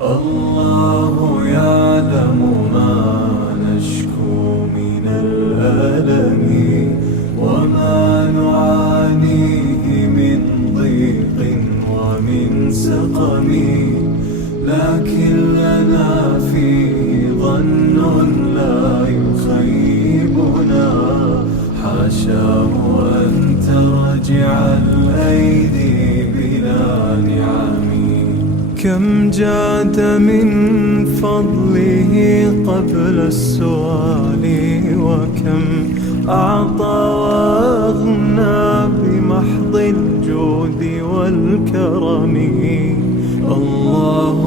الله يعلم ما نشكو من الألم وما نعانيه من ضيق ومن سقم، لكن لنا فيه ظن لا يخيبنا، حاشاه أن ترجع الأيدي بلا نعم. كم جاد من فضله قبل السؤال، وكم أعطى وأغنى بمحض الجود والكرم. الله